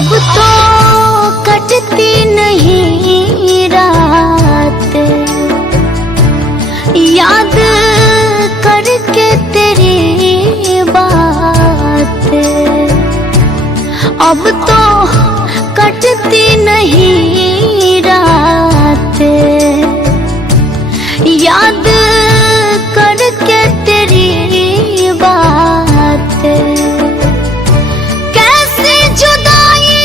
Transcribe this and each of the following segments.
अब तो कटती नहीं रात, याद करके तेरी बात। अब तो कटती नहीं रात, याद करके तेरी बात। कैसी जुदाई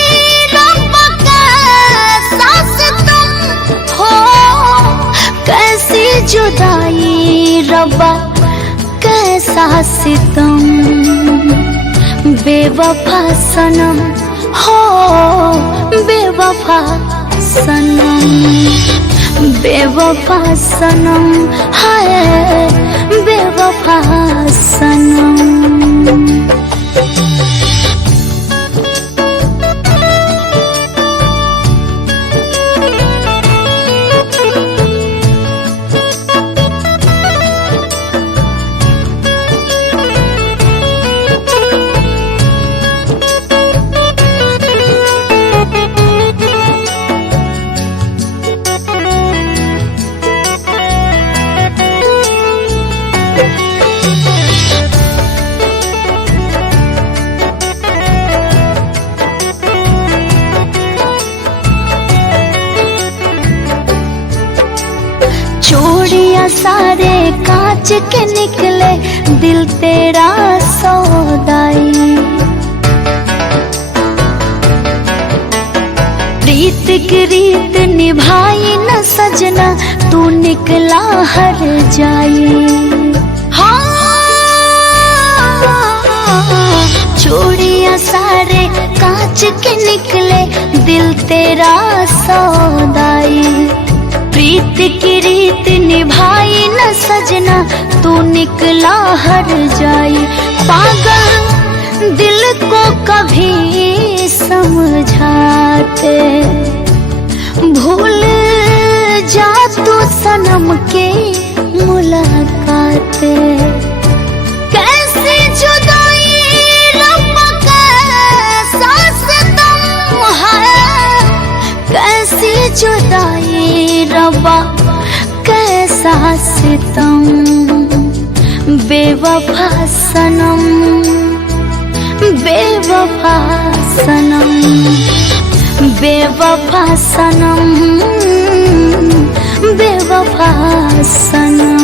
रब्बा कैसा सितम हो, कैसी जुदाई रब्बा कैसा सितम। बेवफा सनम हो, बेवफा सनम, बेवफा सनम, हाय बेवफा सनम। चूड़ियां सारे कांच के निकले, दिल तेरा सौदाई। प्रीत की रीत निभाई न सजना, तू निकला हर जाई। हाँ, चूड़ियां सारे कांच के निकले, दिल तेरा सौदाई। प्रीत की रीत निभाई न सजना, तू निकला हर जाई। पागल दिल को कभी समझाते, भूल जा तू सनम के मुलाकात। कैसी जुदाई रब्बा कैसा सितम है, कैसी जुदाई रब्बा कैसा सितम। बेवफा सनम, बेवफा सनम, बेवफा सनम, बेवफा सनम।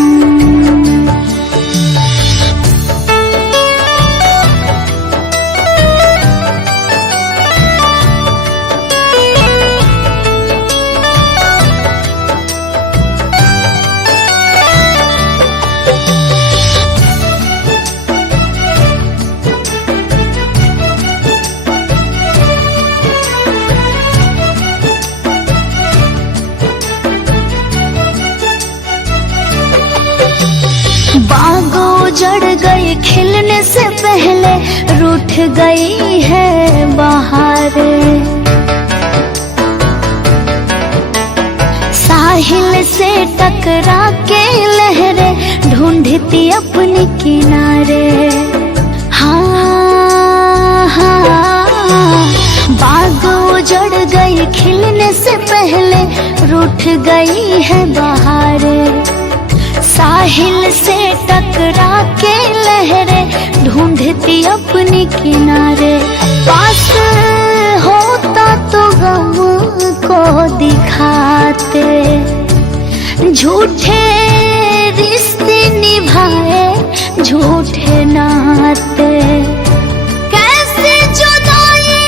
बागों जड़ गई खिलने से पहले, रूठ गई है बहारें। साहिल से टकरा के लहरें ढूंढती अपने किनारे। हाँ हाँ, बागों जड़ गई खिलने से पहले, रूठ गई है बहारें। साहिल से टकरा के लहरें ढूंढती अपने किनारे। पास होता तो गम को दिखाते, झूठे रिश्ते निभाए झूठे नाते। कैसे जुदाई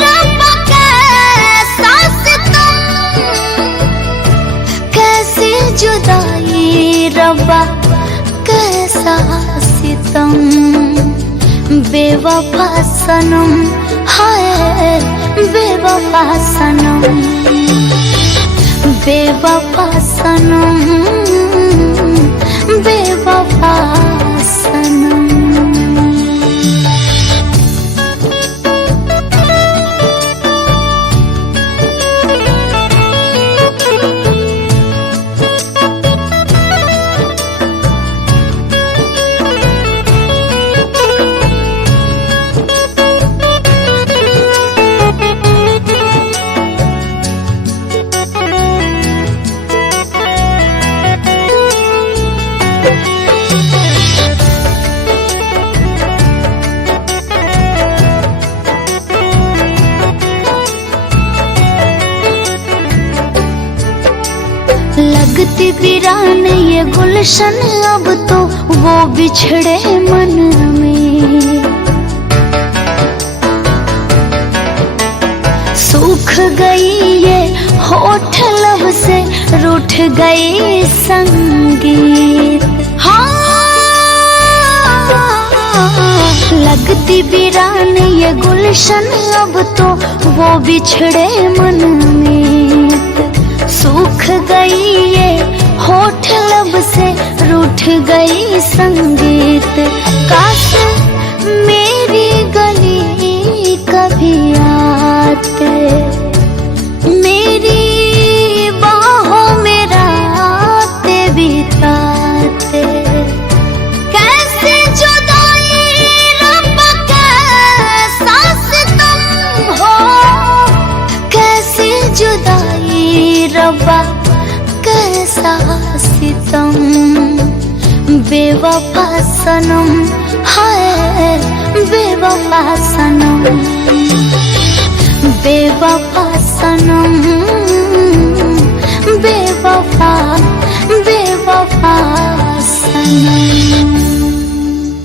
रब्बा कैसा सितम, कैसे जुदाई रब्बा कैसा सितम। बेवफा सनम, हाय बेवफा सनम, बेवफा सनम, बेवफा सनम। लगती वीरान ये गुलशन अब तो वो बिछड़े मन में। सूख गई ये होठ लब से रूठ गई संगीत। हाँ लगती वीरान ये गुलशन अब तो वो बिछड़े मन में। सूख गई ये होठ लब से रूठ गई संगीत। काश मेरी गली कभी आते, मेरी बाहों में रातें बिताते। कैसे जुदाई रब कैसा सितम हो, कैसे जुदाई रब्बा कैसा सितम। बेवफा सनम हाय बेवफा सनम।